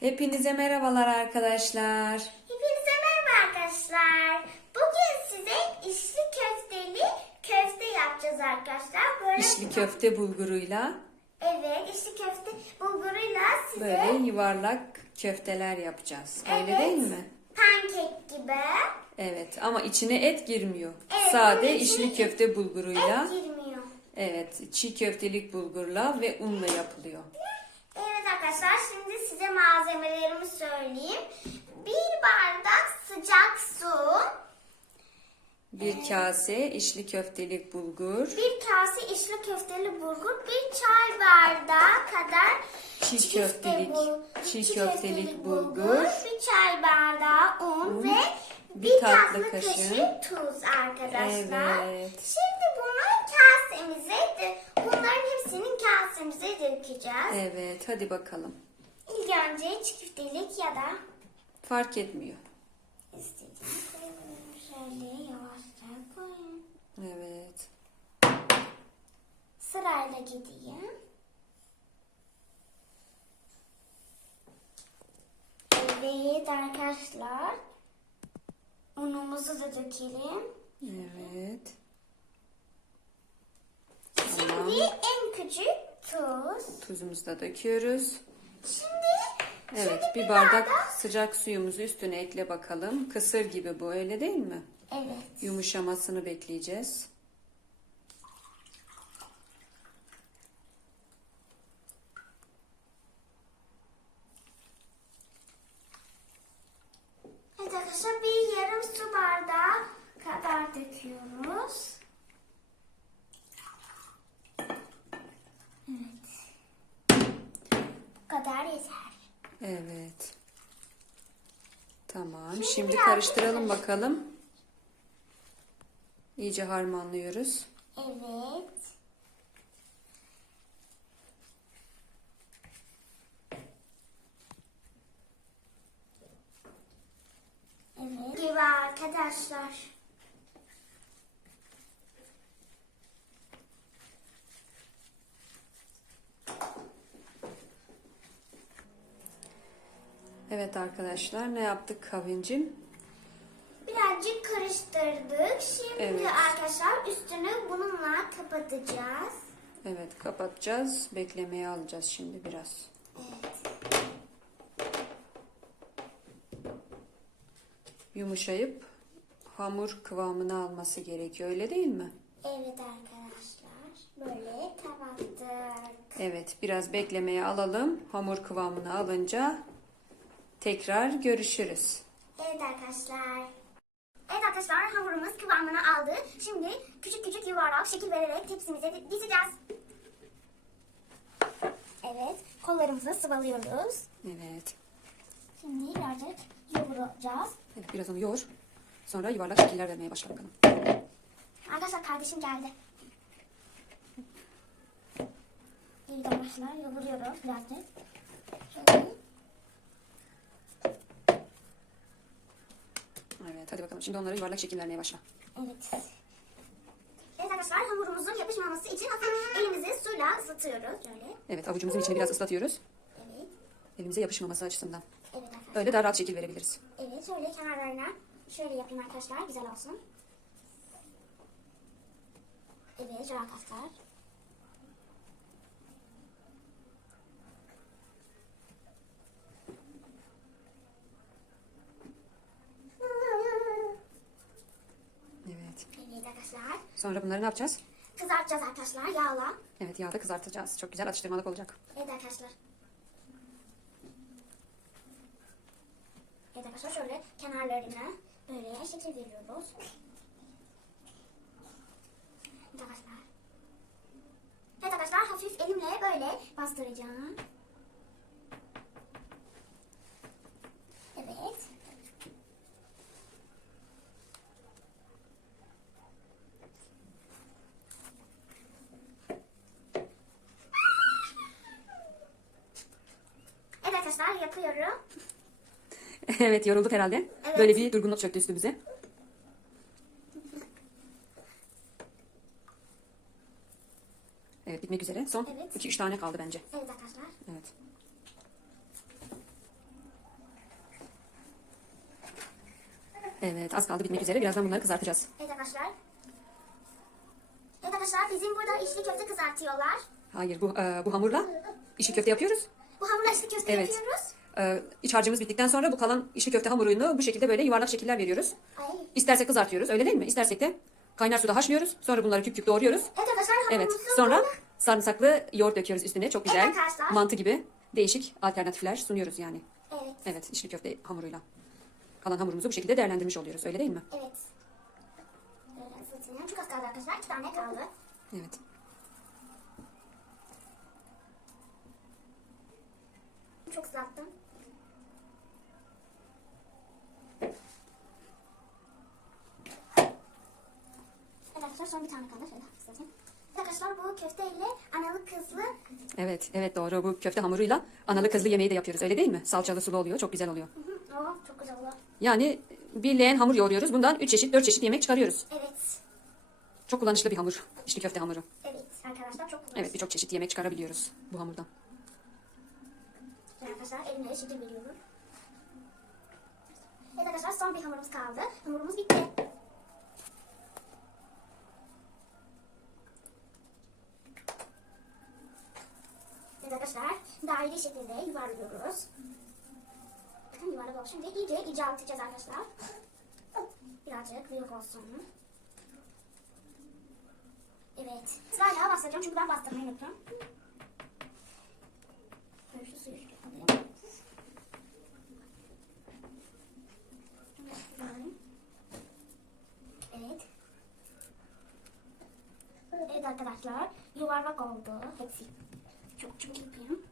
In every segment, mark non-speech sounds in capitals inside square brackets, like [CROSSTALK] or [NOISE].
Hepinize merhabalar arkadaşlar. Hepinize merhaba arkadaşlar. Bugün size içli köfteli köfte yapacağız arkadaşlar. Böyle İçli köfte bulguruyla Evet, içli köfte bulguruyla size böyle yuvarlak köfteler yapacağız. Öyle Evet. değil mi? pankek gibi Evet ama içine et girmiyor. Evet, Sade bunun içli köfte bulguruyla. et girmiyor. Evet, çiğ köftelik bulgurla ve unla yapılıyor. Evet arkadaşlar şimdi malzemelerimi söyleyeyim. Bir bardak sıcak su, Bir kase içli köftelik bulgur, bir kase içli köfteli bulgur, bir çay bardağı kadar Çiğ köfte köftelik- bul- çiğ köftelik bulgur, bir çay bardağı un, ve bir, bir tatlı, tatlı kaşık kaşığı tuz arkadaşlar. Evet. Şimdi bunu kasemize, bunların hepsini kasemize dökeceğiz. Evet, hadi bakalım. İlk önce çiğ köftelik ya da Fark etmiyor. istediğim. Şöyle yavaşça koyun. Evet. Sırayla gideyim. Evet arkadaşlar. Unumuzu da dökelim. Evet. Şimdi en küçük tuz. Tuzumuzu da döküyoruz. Şimdi Evet, şimdi bir bardak sıcak suyumuzu üstüne ekle bakalım. Kısır gibi bu, öyle değil mi? Evet. Yumuşamasını bekleyeceğiz. Evet arkadaşlar bir yarım su bardağı kadar döküyoruz. Evet. Bu kadar yeter. Evet. Tamam. Şimdi karıştıralım karış- bakalım. İyice harmanlıyoruz. Evet. Evet. Gibi arkadaşlar. Evet arkadaşlar, ne yaptık kavincim? Birazcık karıştırdık. Şimdi Evet. arkadaşlar üstünü bununla kapatacağız. Evet, kapatacağız. Beklemeye alacağız şimdi biraz. Evet. Yumuşayıp hamur kıvamını alması gerekiyor, öyle değil mi? Evet arkadaşlar. Böyle kapattık. Evet, biraz beklemeye alalım. Hamur kıvamını alınca tekrar görüşürüz. Evet arkadaşlar. Evet arkadaşlar hamurumuz kıvamını aldı. Şimdi küçük küçük yuvarlak şekil vererek tepsimize di- dizeceğiz. Evet kollarımızı sıvalıyoruz. Evet. Şimdi birazcık yoğuracağız. Hadi biraz onu yoğur. Sonra yuvarlak şekiller vermeye başla bakalım. Arkadaşlar kardeşim geldi. İyi arkadaşlar yoğuruyoruz birazcık. Şöyle. Evet, hadi bakalım. Şimdi onlara yuvarlak şekil vermeye başla. Evet. Evet arkadaşlar hamurumuzun yapışmaması için hafif elimizi suyla ısıtıyoruz. Şöyle. Evet, avucumuzun içini biraz ıslatıyoruz. Evet. Elimize yapışmaması açısından. Evet arkadaşlar. Öyle daha rahat şekil verebiliriz. Evet şöyle kenarlarına şöyle yapayım arkadaşlar güzel olsun. Evet şöyle arkadaşlar. Evet. Evet arkadaşlar. Sonra bunları ne yapacağız? Kızartacağız arkadaşlar yağla. Evet, yağda kızartacağız. Çok güzel atıştırmalık olacak. Evet arkadaşlar. Evet arkadaşlar şöyle kenarlarına böyle şekil veriyoruz. Evet arkadaşlar. Evet arkadaşlar hafif elimle böyle bastıracağım. yapıyorum. [LAUGHS] evet yorulduk herhalde. Evet. Böyle bir durgunluk çöktü üstümüze. Evet bitmek üzere. Son 2-3 evet. Tane kaldı bence. Evet arkadaşlar. Evet. Evet az kaldı bitmek üzere. Birazdan bunları kızartacağız. Evet arkadaşlar. Evet arkadaşlar bizim burada içli köfte kızartıyorlar. Hayır bu, e, bu hamurla içli köfte yapıyoruz. Bu hamurla içli köfte Evet. yapıyoruz. E, iç harcımız bittikten sonra bu kalan işi köfte hamurunu bu şekilde böyle yuvarlak şekiller veriyoruz. Ay. İstersek kızartıyoruz öyle değil mi? İstersek de kaynar suda haşlıyoruz. Sonra bunları küp küp doğruyoruz. Evet arkadaşlar Evet. hamurumuzu Sonra böyle- sarımsaklı yoğurt döküyoruz üstüne. Çok güzel. Evet arkadaşlar. Mantı gibi değişik alternatifler sunuyoruz yani. Evet. Evet, içli köfte hamuruyla. Kalan hamurumuzu bu şekilde değerlendirmiş oluyoruz. Öyle değil mi? Evet. Böyle. Çok az kaldı arkadaşlar. İki tane kaldı. Evet. Çok. Evet arkadaşlar son bir tane kaldı. Şöyle. Evet arkadaşlar bu köfteyle analı kızlı Evet, evet doğru. Bu köfte hamuruyla analı kızlı yemeği de yapıyoruz. Öyle değil mi? Salçalı sulu oluyor. Çok güzel oluyor. Hı hı. Oo, çok güzel oldu. Yani bir leğen hamur yoğuruyoruz. Bundan 3 çeşit, 4 çeşit yemek çıkarıyoruz. Evet. Çok kullanışlı bir hamur. İçli köfte hamuru. Evet arkadaşlar çok güzel. Evet, birçok çeşit yemek çıkarabiliyoruz bu hamurdan. Arkadaşlar elimle şekil veriyorum. Evet arkadaşlar son bir hamurumuz kaldı. Hamurumuz bitti. Evet arkadaşlar daire şeklinde yuvarlıyoruz. Bakın yuvarlak oldu. Şimdi iyice incelteceğiz arkadaşlar. Birazcık büyük olsun. Evet. Sırayla bastıracağım çünkü ben bastırmayı unuttum. Böyle şu suyu alayım. Evet. Evet arkadaşlar yuvarlak oldu hepsi. Çok çok yapayım.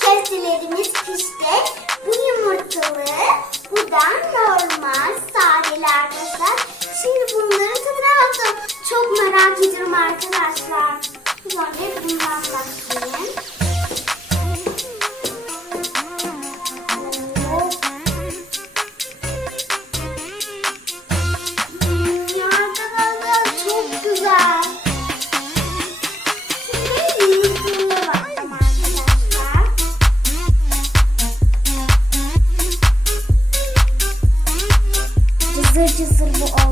Köftelerimiz pişti. Bu yumurtalı, bu da normal, Cızır cızır bu oldu.